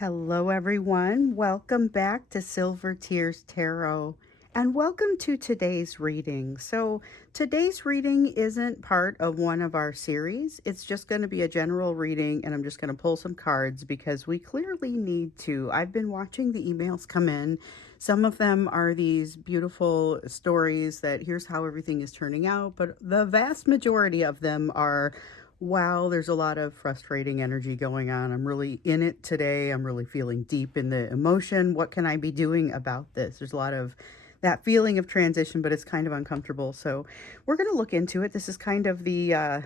Hello, everyone. Welcome back to Silver Tears Tarot, and welcome to today's reading. So, today's reading isn't part of one of our series. It's just going to be a general reading, and I'm just going to pull some cards because we clearly need to. I've been watching the emails come in. Some of them are these beautiful stories that here's how everything is turning out, but the vast majority of them are, wow, there's a lot of frustrating energy going on. I'm really in it today. I'm really feeling deep in the emotion. What can I be doing about this? There's a lot of that feeling of transition, but it's kind of uncomfortable. So we're going to look into it. This is kind of the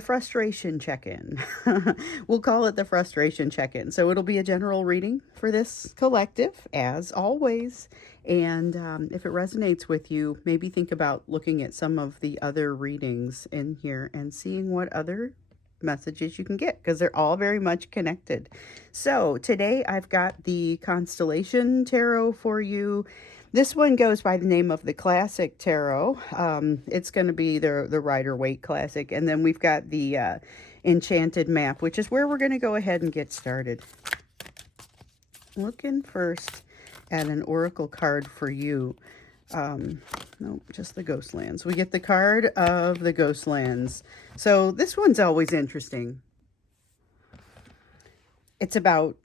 frustration check-in. We'll call it the frustration check-in. So it'll be a general reading for this collective, as always. And if it resonates with you, maybe think about looking at some of the other readings in here and seeing what other messages you can get, because they're all very much connected. So today I've got the Constellation Tarot for you. This one goes by the name of the Classic Tarot. It's going to be the Rider-Waite Classic. And then we've got the Enchanted Map, which is where we're going to go ahead and get started. Looking first at an oracle card for you. No, just the Ghostlands. We get the card of the Ghostlands. So this one's always interesting. It's about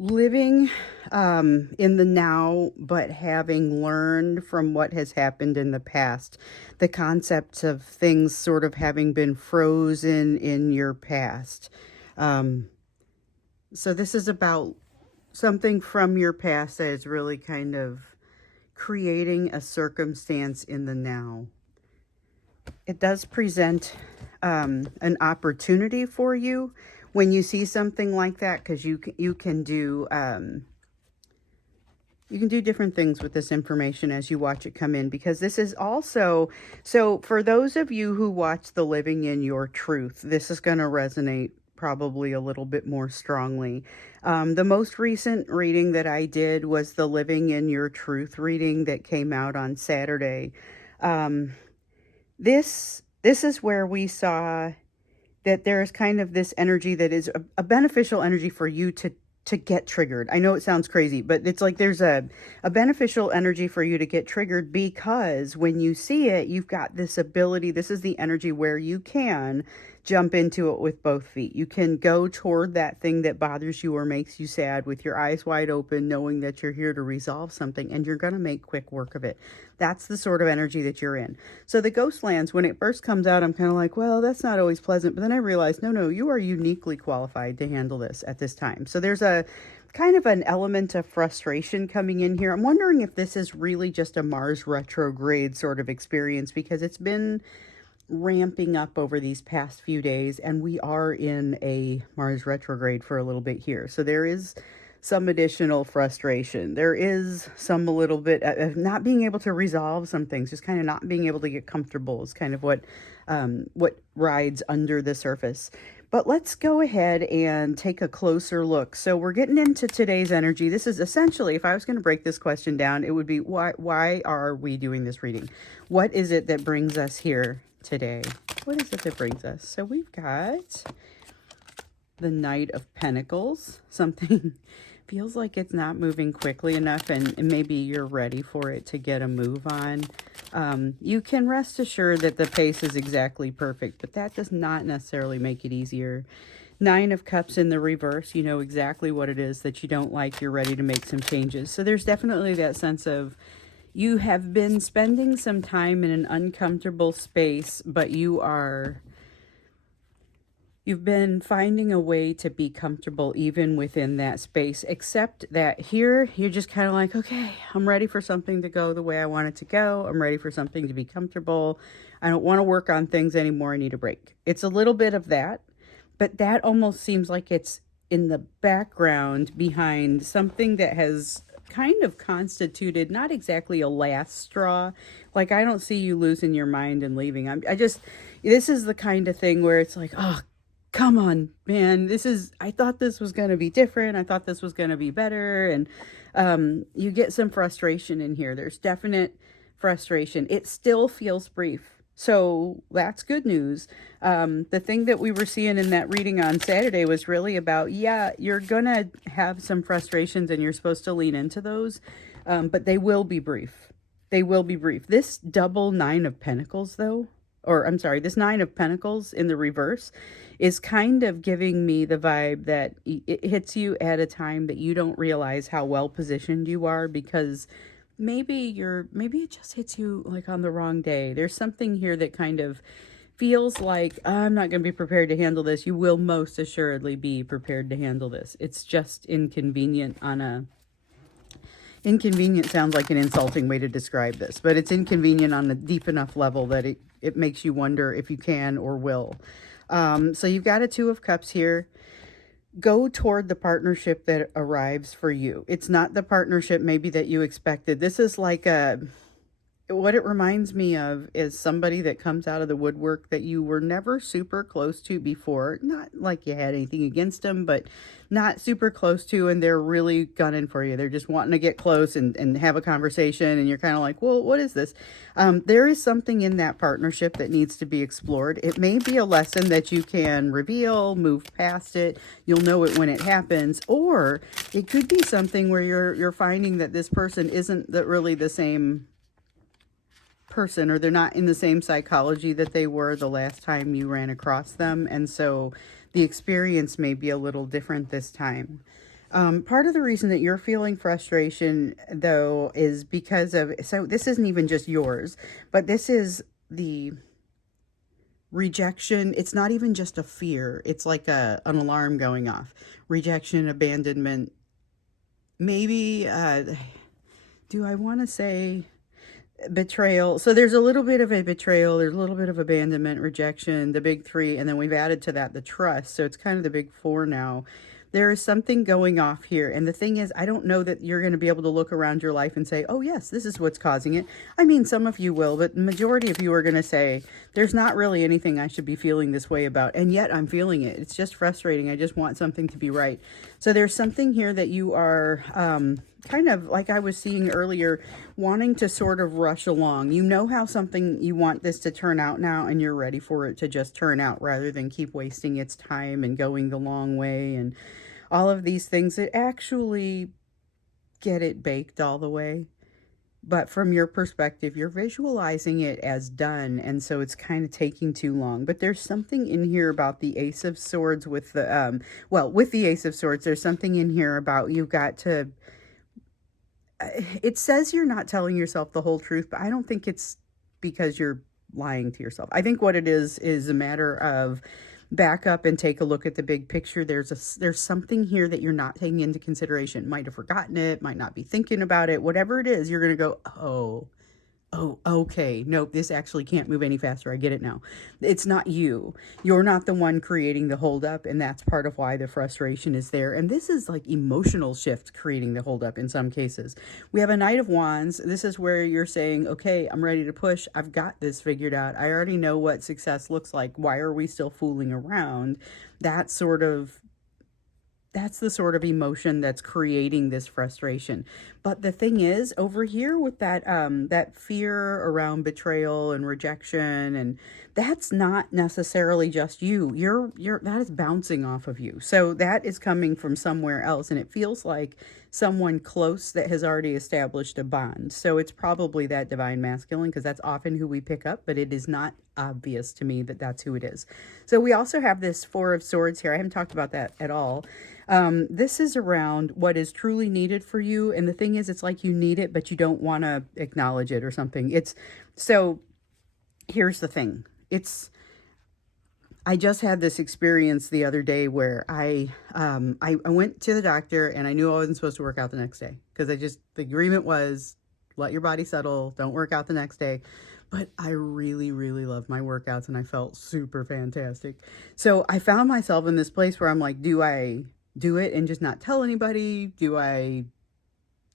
living in the now, but having learned from what has happened in the past. The concepts of things sort of having been frozen in your past. So this is about something from your past that is really kind of creating a circumstance in the now. It does present an opportunity for you when you see something like that, because you can do different things with this information as you watch it come in, because this is also, so for those of you who watch the Living in Your Truth, this is going to resonate probably a little bit more strongly. The most recent reading that I did was the Living in Your Truth reading that came out on Saturday. This is where we saw that there is kind of this energy that is a beneficial energy for you to get triggered. I know it sounds crazy, but it's like there's a beneficial energy for you to get triggered, because when you see it, you've got this ability. This is the energy where you can jump into it with both feet. You can go toward that thing that bothers you or makes you sad with your eyes wide open, knowing that you're here to resolve something, and you're going to make quick work of it. That's the sort of energy that you're in. So the Ghostlands, when it first comes out, I'm kind of like, well, that's not always pleasant. But then I realized, no, you are uniquely qualified to handle this at this time. So there's a kind of an element of frustration coming in here. I'm wondering if this is really just a Mars retrograde sort of experience, because it's been ramping up over these past few days, and we are in a Mars retrograde for a little bit here. So there is some additional frustration. There is some a little bit of not being able to resolve some things, just kind of not being able to get comfortable is kind of what rides under the surface. But let's go ahead and take a closer look. So we're getting into today's energy. This is essentially, if I was going to break this question down, it would be, why are we doing this reading? What is it that brings us here today? What is it that brings us? So we've got the Knight of Pentacles. Something feels like it's not moving quickly enough, and maybe you're ready for it to get a move on. You can rest assured that the pace is exactly perfect, but that does not necessarily make it easier. Nine of Cups in the reverse. You know exactly what it is that you don't like. You're ready to make some changes. So there's definitely that sense of you have been spending some time in an uncomfortable space, but you've been finding a way to be comfortable even within that space, except that here you're just kind of like, okay, I'm ready for something to go the way I want it to go. I'm ready for something to be comfortable. I don't want to work on things anymore. I need a break. It's a little bit of that, but that almost seems like it's in the background behind something that has kind of constituted not exactly a last straw. Like, I don't see you losing your mind and leaving. This is the kind of thing where it's like, oh, come on, man, I thought this was going to be different. I thought this was going to be better. And you get some frustration in here. There's definite frustration. It still feels brief. So that's good news. The thing that we were seeing in that reading on Saturday was really about, yeah, you're going to have some frustrations and you're supposed to lean into those, but they will be brief. They will be brief. This double Nine of Pentacles, though, or I'm sorry, this Nine of Pentacles in the reverse is kind of giving me the vibe that it hits you at a time that you don't realize how well positioned you are, because maybe it just hits you like on the wrong day. There's something here that kind of feels like, I'm not going to be prepared to handle this. You will most assuredly be prepared to handle this. It's just inconvenient on a inconvenient sounds like an insulting way to describe this, but it's inconvenient on a deep enough level that it makes you wonder if you can or will. So you've got a Two of Cups here. Go toward the partnership that arrives for you. It's not the partnership maybe that you expected. This is like what it reminds me of is somebody that comes out of the woodwork that you were never super close to before. Not like you had anything against them, but not super close to, and they're really gunning for you. They're just wanting to get close and have a conversation, and you're kind of like, well, what is this? There is something in that partnership that needs to be explored. It may be a lesson that you can reveal, move past it. You'll know it when it happens, or it could be something where you're finding that this person isn't really the same person, or they're not in the same psychology that they were the last time you ran across them, and so the experience may be a little different this time. Part of the reason that you're feeling frustration, though, is because of, so this isn't even just yours, but this is the rejection. It's not even just a fear. It's like an alarm going off. Rejection, abandonment, maybe, do I want to say betrayal? So there's a little bit of a betrayal, there's a little bit of abandonment, rejection, the big three, and then we've added to that the trust. So it's kind of the big four now. There is something going off here. And the thing is, I don't know that you're going to be able to look around your life and say, oh yes, this is what's causing it. I mean, some of you will, but the majority of you are going to say, there's not really anything I should be feeling this way about. And yet I'm feeling it. It's just frustrating. I just want something to be right. So there's something here that you are, kind of like I was seeing earlier, wanting to sort of rush along. You know how something, you want this to turn out now, and you're ready for it to just turn out rather than keep wasting its time and going the long way and all of these things that actually get it baked all the way. But from your perspective, you're visualizing it as done, and so it's kind of taking too long. But there's something in here about the Ace of Swords with the, with the Ace of Swords, there's something in here about you've got to, it says you're not telling yourself the whole truth, but I don't think it's because you're lying to yourself. I think what it is a matter of back up and take a look at the big picture. There's something here that you're not taking into consideration. Might have forgotten it, might not be thinking about it. Whatever it is, you're going to go, oh, okay. Nope, this actually can't move any faster. I get it now. It's not you. You're not the one creating the holdup, and that's part of why the frustration is there. And this is like emotional shift creating the holdup in some cases. We have a Knight of Wands. This is where you're saying, okay, I'm ready to push. I've got this figured out. I already know what success looks like. Why are we still fooling around? That's the sort of emotion that's creating this frustration. But the thing is, over here with that that fear around betrayal and rejection, and that's not necessarily just you. That is bouncing off of you. So that is coming from somewhere else, and it feels like someone close that has already established a bond. So it's probably that divine masculine, because that's often who we pick up, but it is not obvious to me that that's who it is. So we also have this Four of Swords here. I haven't talked about that at all. This is around what is truly needed for you. And the thing is, it's like you need it, but you don't want to acknowledge it or something. So here's the thing. I just had this experience the other day where I went to the doctor, and I knew I wasn't supposed to work out the next day, because the agreement was let your body settle, don't work out the next day. But I really, really love my workouts, and I felt super fantastic. So I found myself in this place where I'm like, do I do it and just not tell anybody? Do I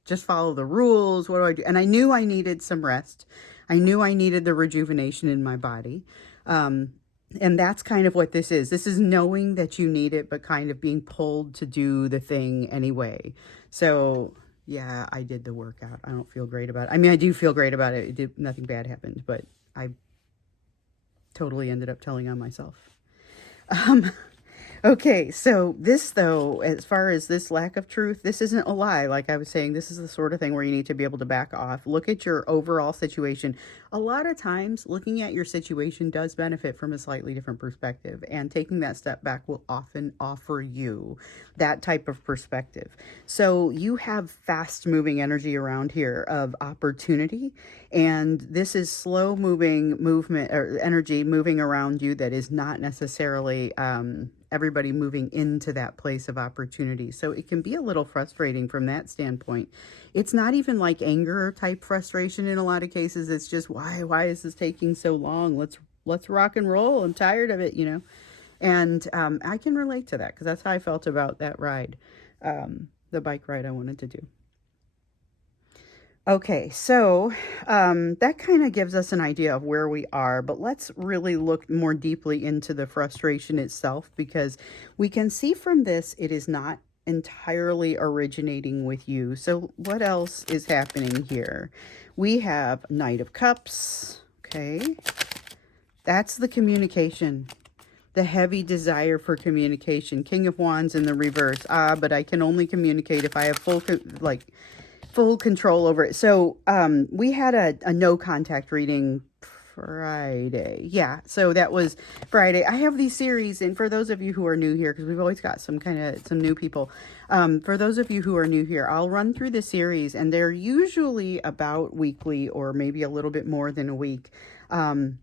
just follow the rules? What do I do? And I knew I needed some rest. I knew I needed the rejuvenation in my body. And that's kind of what this is. This is knowing that you need it, but kind of being pulled to do the thing anyway. So yeah, I did the workout. I don't feel great about it. I mean, I do feel great about it. Nothing bad happened, but Totally ended up telling on myself. Um, Okay, so this though, as far as this lack of truth, this isn't a lie. Like I was saying, this is the sort of thing where you need to be able to back off. Look at your overall situation. A lot of times, looking at your situation does benefit from a slightly different perspective, and taking that step back will often offer you that type of perspective. So you have fast moving energy around here of opportunity, and this is slow moving movement or energy moving around you that is not necessarily everybody moving into that place of opportunity. So it can be a little frustrating from that standpoint. It's not even like anger type frustration in a lot of cases. It's just why is this taking so long? Let's rock and roll. I'm tired of it, you know. And I can relate to that because that's how I felt about that ride, the bike ride I wanted to do. Okay, so that kind of gives us an idea of where we are, but let's really look more deeply into the frustration itself, because we can see from this it is not entirely originating with you. So what else is happening here? We have Knight of Cups, okay? That's the communication, the heavy desire for communication. King of Wands in the reverse. But I can only communicate if I have full control over it. So we had a no contact reading Friday. Yeah, so that was Friday. I have these series, and for those of you who are new here, because we've always got some new people. For those of you who are new here, I'll run through the series, and they're usually about weekly or maybe a little bit more than a week. And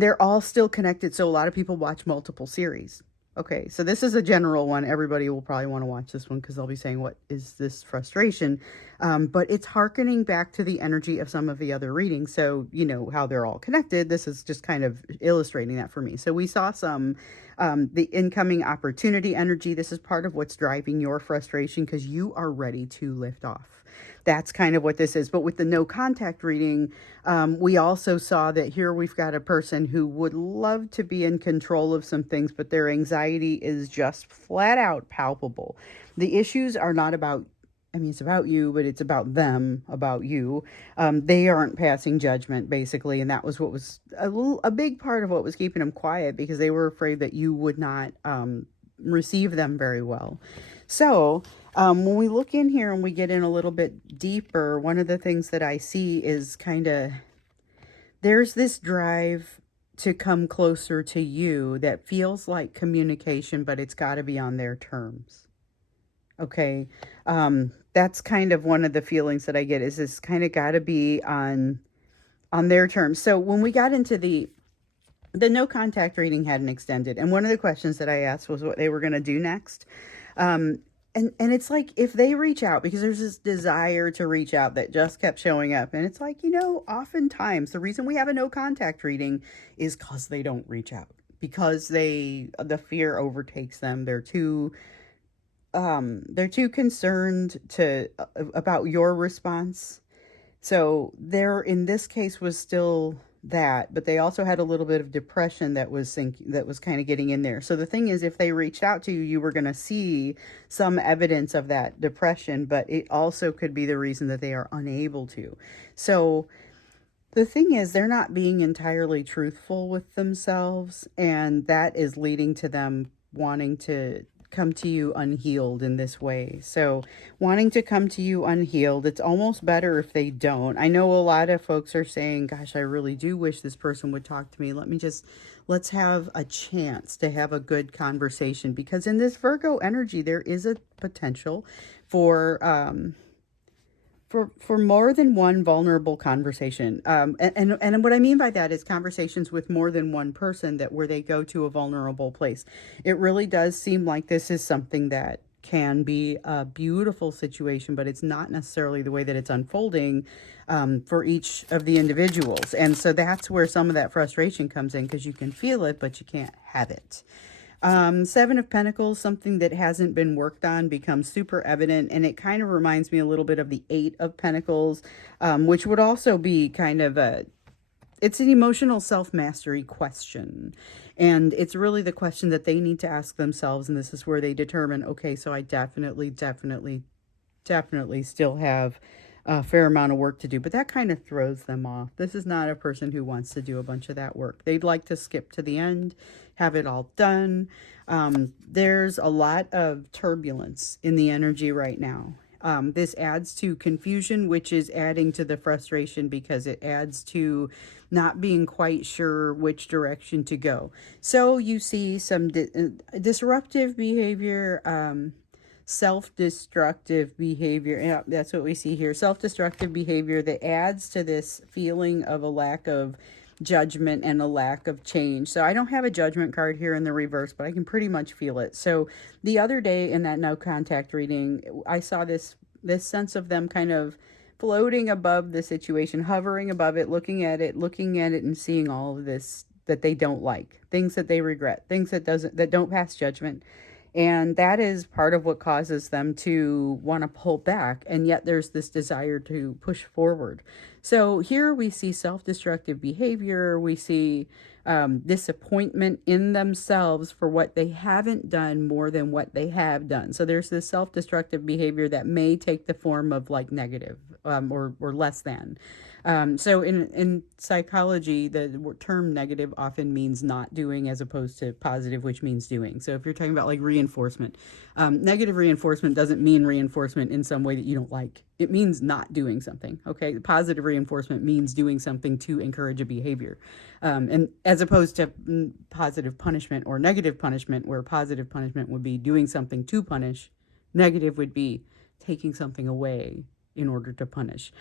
they're all still connected, so a lot of people watch multiple series. Okay, so this is a general one. Everybody will probably want to watch this one because they'll be saying, what is this frustration? But it's hearkening back to the energy of some of the other readings. So, you know, how they're all connected. This is just kind of illustrating that for me. So we saw some, the incoming opportunity energy. This is part of what's driving your frustration because you are ready to lift off. That's kind of what this is. But with the no contact reading, we also saw that here we've got a person who would love to be in control of some things, but their anxiety is just flat out palpable. The issues are not about, I mean, it's about you, but it's about them, about you. They aren't passing judgment, basically. And that was what was a big part of what was keeping them quiet, because they were afraid that you would not receive them very well. So when we look in here and we get in a little bit deeper, one of the things that I see is kind of, there's this drive to come closer to you that feels like communication, but it's got to be on their terms. Okay. That's kind of one of the feelings that I get, is this kind of got to be on their terms. So when we got into the no contact reading hadn't extended, and one of the questions that I asked was what they were going to do next. And it's like, if they reach out, because there's this desire to reach out that just kept showing up. And it's like, you know, oftentimes the reason we have a no contact reading is because they don't reach out, because the fear overtakes them. They're too concerned about your response. So there, in this case, was still that, but they also had a little bit of depression that was kind of getting in there. So the thing is, if they reached out to you, you were going to see some evidence of that depression, but it also could be the reason that they are unable to. So the thing is, they're not being entirely truthful with themselves, and that is leading to them wanting to come to you unhealed in this way. So wanting to come to you unhealed, it's almost better if they don't. I know a lot of folks are saying, gosh, I really do wish this person would talk to me. Let's have a chance to have a good conversation, because in this Virgo energy, there is a potential for more than one vulnerable conversation. And what I mean by that is conversations with more than one person where they go to a vulnerable place. It really does seem like this is something that can be a beautiful situation, but it's not necessarily the way that it's unfolding for each of the individuals. And so that's where some of that frustration comes in, because you can feel it, but you can't have it. Seven of Pentacles, something that hasn't been worked on, becomes super evident, and it kind of reminds me a little bit of the Eight of Pentacles, which would also be kind of it's an emotional self-mastery question, and it's really the question that they need to ask themselves, and this is where they determine, okay, so I definitely still have a fair amount of work to do, but that kind of throws them off. This is not a person who wants to do a bunch of that work. They'd like to skip to the end, have it all done. There's a lot of turbulence in the energy right now. This adds to confusion, which is adding to the frustration because it adds to not being quite sure which direction to go. So you see some disruptive behavior, self-destructive behavior. Yeah, that's what we see here. Self-destructive behavior that adds to this feeling of a lack of judgment and a lack of change. So I don't have a judgment card here in the reverse, but I can pretty much feel it. So the other day in that no contact reading, I saw this sense of them kind of floating above the situation, hovering above it, looking at it and seeing all of this that they don't like, things that they regret, things that don't pass judgment. And that is part of what causes them to want to pull back. And yet there's this desire to push forward. So here we see self-destructive behavior. We see disappointment in themselves for what they haven't done more than what they have done. So there's this self-destructive behavior that may take the form of like negative or less than. So in psychology, the term negative often means not doing as opposed to positive, which means doing. So if you're talking about like reinforcement, negative reinforcement doesn't mean reinforcement in some way that you don't like. It means not doing something. Okay. Positive reinforcement means doing something to encourage a behavior. And as opposed to positive punishment or negative punishment, where positive punishment would be doing something to punish, negative would be taking something away in order to punish.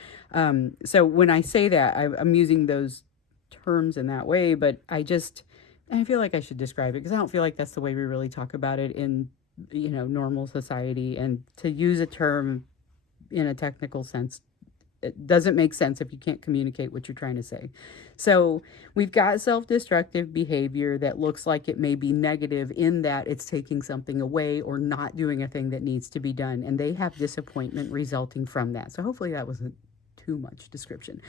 So when I say that, I'm using those terms in that way, but I feel like I should describe it because I don't feel like that's the way we really talk about it in, normal society. And to use a term in a technical sense, it doesn't make sense if you can't communicate what you're trying to say. So we've got self-destructive behavior that looks like it may be negative in that it's taking something away or not doing a thing that needs to be done. And they have disappointment resulting from that. So hopefully that wasn't too much description.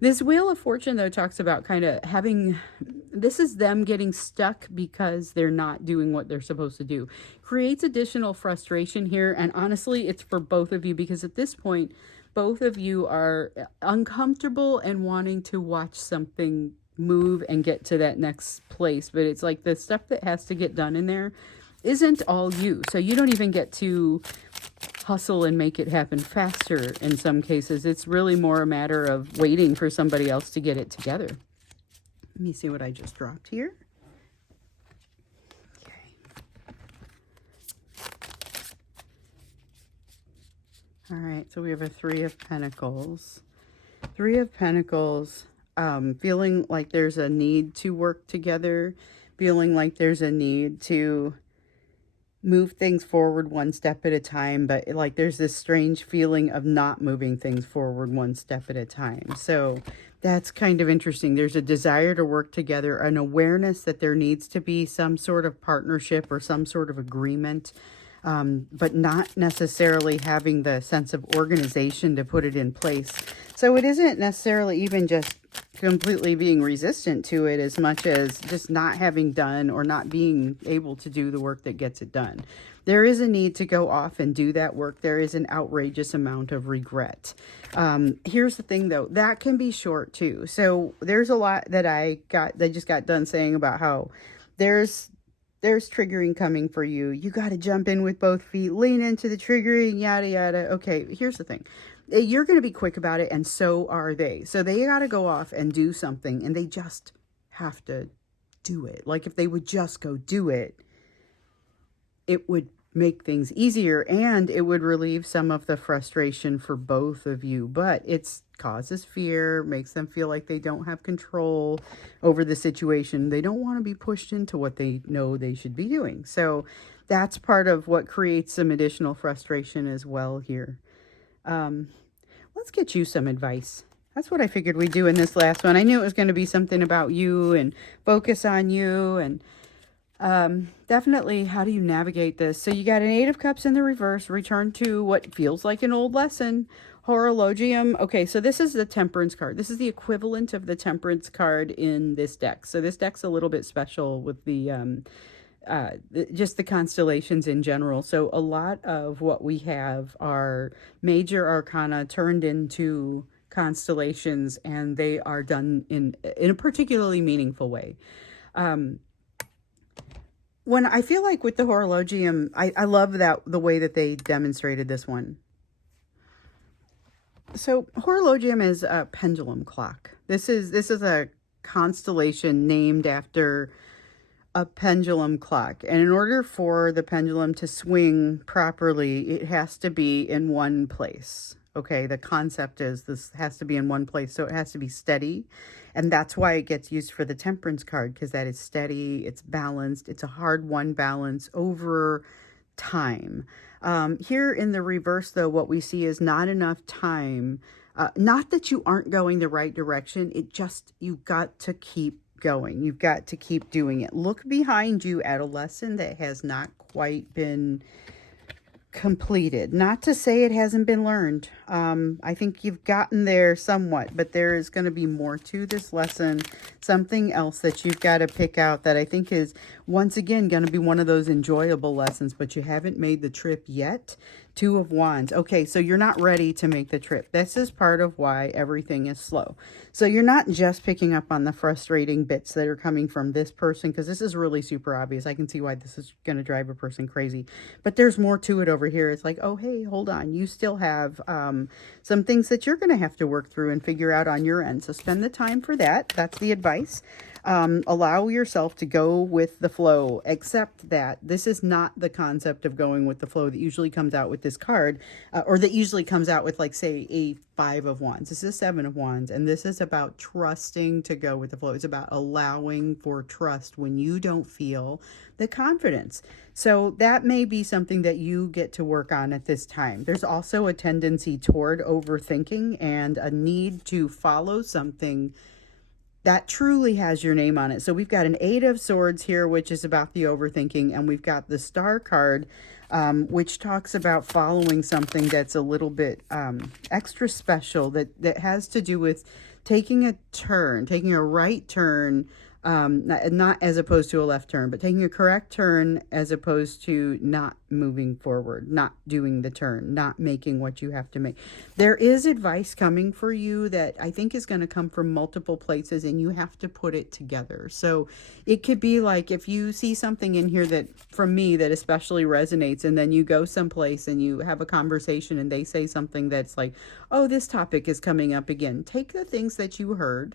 This Wheel of Fortune, though, talks about kind of this is them getting stuck because they're not doing what they're supposed to do. Creates additional frustration here. And honestly, it's for both of you because at this point, both of you are uncomfortable and wanting to watch something move and get to that next place. But it's like the stuff that has to get done in there isn't all you. So you don't even get to hustle and make it happen faster in some cases. It's really more a matter of waiting for somebody else to get it together. Let me see what I just dropped here. All right, so we have a Three of Pentacles. Three of Pentacles, feeling like there's a need to work together, feeling like there's a need to move things forward one step at a time, but like there's this strange feeling of not moving things forward one step at a time. So that's kind of interesting. There's a desire to work together, an awareness that there needs to be some sort of partnership or some sort of agreement. But not necessarily having the sense of organization to put it in place. So it isn't necessarily even just completely being resistant to it as much as just not having done or not being able to do the work that gets it done. There is a need to go off and do that work. There is an outrageous amount of regret. Here's the thing though, that can be short too. So there's a lot that I just got done saying about how there's triggering coming for you. You got to jump in with both feet, lean into the triggering, yada, yada. Okay, here's the thing. You're going to be quick about it, and so are they. So they got to go off and do something, and they just have to do it. Like if they would just go do it, it would make things easier, and it would relieve some of the frustration for both of you. But it causes fear, makes them feel like they don't have control over the situation. They don't want to be pushed into what they know they should be doing. So that's part of what creates some additional frustration as well here. Let's get you some advice. That's what I figured we'd do in this last one. I knew it was going to be something about you and focus on you and definitely how do you navigate this. So you got an Eight of Cups in the reverse, return to what feels like an old lesson. Horologium. Okay, so this is the Temperance card. This is the equivalent of the Temperance card in this deck. So this deck's a little bit special with the just the constellations in general. So a lot of what we have are major arcana turned into constellations, and they are done in a particularly meaningful way. When I feel like with the horologium, I love that the way that they demonstrated this one. So horologium is a pendulum clock. This is a constellation named after a pendulum clock. And in order for the pendulum to swing properly, it has to be in one place. Okay, the concept is this has to be in one place, so it has to be steady. And that's why it gets used for the temperance card, because that is steady, it's balanced, it's a hard won balance over time. Here in the reverse, though, what we see is not enough time. Not that you aren't going the right direction, it just, you've got to keep going. You've got to keep doing it. Look behind you at a lesson that has not quite been completed. Not to say it hasn't been learned. I think you've gotten there somewhat, but there is going to be more to this lesson. Something else that you've got to pick out that I think is, once again, going to be one of those enjoyable lessons, but you haven't made the trip yet. Two of Wands. Okay, so you're not ready to make the trip. This is part of why everything is slow. So you're not just picking up on the frustrating bits that are coming from this person, because this is really super obvious. I can see why this is going to drive a person crazy. But there's more to it over here. It's like, oh, hey, hold on. You still have some things that you're going to have to work through and figure out on your end. So spend the time for that. That's the advice. Allow yourself to go with the flow, except that this is not the concept of going with the flow that usually comes out with this card, or that usually comes out with, like, say, a 5 of Wands. This is 7 of Wands, and this is about trusting to go with the flow. It's about allowing for trust when you don't feel the confidence. So that may be something that you get to work on at this time. There's also a tendency toward overthinking and a need to follow something that truly has your name on it. So we've got an 8 of Swords here, which is about the overthinking, and we've got the Star card, which talks about following something that's a little bit extra special, that has to do with taking a turn, taking a right turn, not as opposed to a left turn, but taking a correct turn as opposed to not moving forward, not doing the turn, not making what you have to make. There is advice coming for you that I think is going to come from multiple places, and you have to put it together. So it could be like, if you see something in here that, from me, that especially resonates, and then you go someplace and you have a conversation and they say something that's like, oh, this topic is coming up again. Take the things that you heard,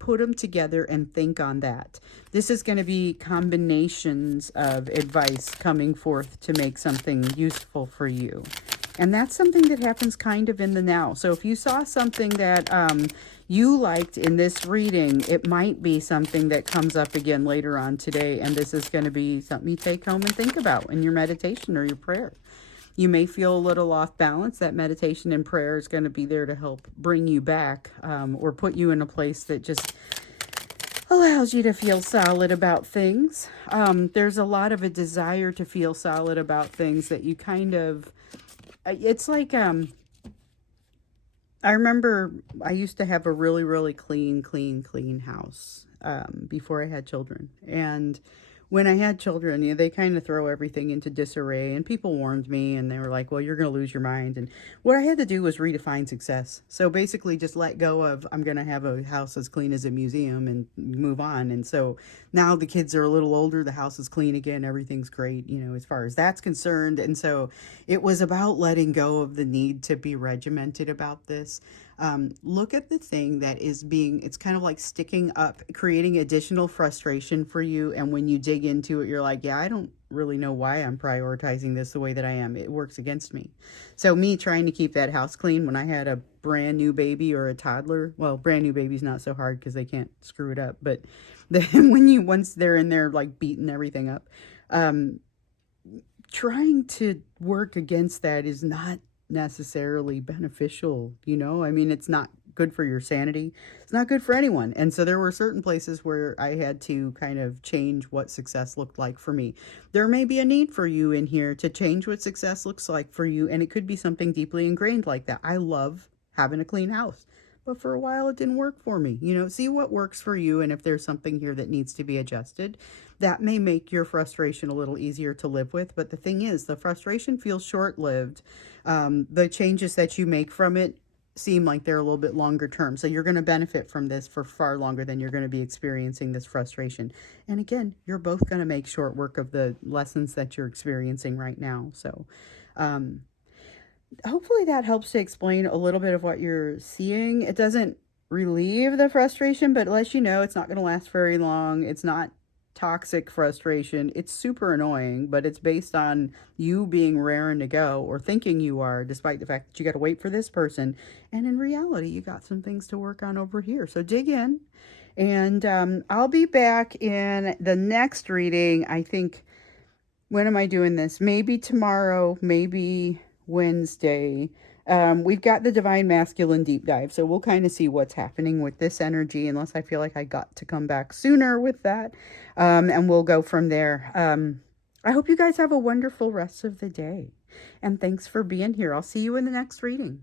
put them together, and think on that. This is going to be combinations of advice coming forth to make something useful for you. And that's something that happens kind of in the now. So if you saw something that you liked in this reading, it might be something that comes up again later on today. And this is going to be something you take home and think about in your meditation or your prayer. You may feel a little off balance. That meditation and prayer is going to be there to help bring you back, or put you in a place that just allows you to feel solid about things. There's a lot of a desire to feel solid about things that you kind of, it's like, I remember I used to have a really, really clean house before I had children. And when I had children, you know, they kind of throw everything into disarray, and people warned me, and they were like, well, you're going to lose your mind. And what I had to do was redefine success. So basically just let go of, I'm going to have a house as clean as a museum, and move on. And so now the kids are a little older, the house is clean again, everything's great, you know, as far as that's concerned. And so it was about letting go of the need to be regimented about this. Look at the thing that is being, it's kind of like sticking up, creating additional frustration for you. And when you dig into it, you're like, yeah, I don't really know why I'm prioritizing this the way that I am. It works against me. So me trying to keep that house clean when I had a brand new baby or a toddler, well, brand new baby's not so hard because they can't screw it up. But then once they're in there, like beating everything up, trying to work against that is not necessarily beneficial, you know? I mean, it's not good for your sanity. It's not good for anyone. And so there were certain places where I had to kind of change what success looked like for me. There may be a need for you in here to change what success looks like for you, and it could be something deeply ingrained like that. I love having a clean house. but for a while it didn't work for me. You know, see what works for you, and if there's something here that needs to be adjusted, that may make your frustration a little easier to live with. But the thing is, the frustration feels short-lived. The changes that you make from it seem like they're a little bit longer term. So you're going to benefit from this for far longer than you're going to be experiencing this frustration. And again, you're both going to make short work of the lessons that you're experiencing right now. So hopefully that helps to explain a little bit of what you're seeing. It doesn't relieve the frustration, but it lets you know it's not going to last very long. It's not toxic frustration. It's super annoying, but it's based on you being raring to go, or thinking you are, despite the fact that you got to wait for this person. And in reality, you got some things to work on over here. So dig in. And I'll be back in the next reading. I think, when am I doing this? Maybe tomorrow, maybe Wednesday. We've got the Divine Masculine deep dive, so we'll kind of see what's happening with this energy, unless I feel like I got to come back sooner with that, and we'll go from there. I hope you guys have a wonderful rest of the day, and thanks for being here. I'll see you in the next reading.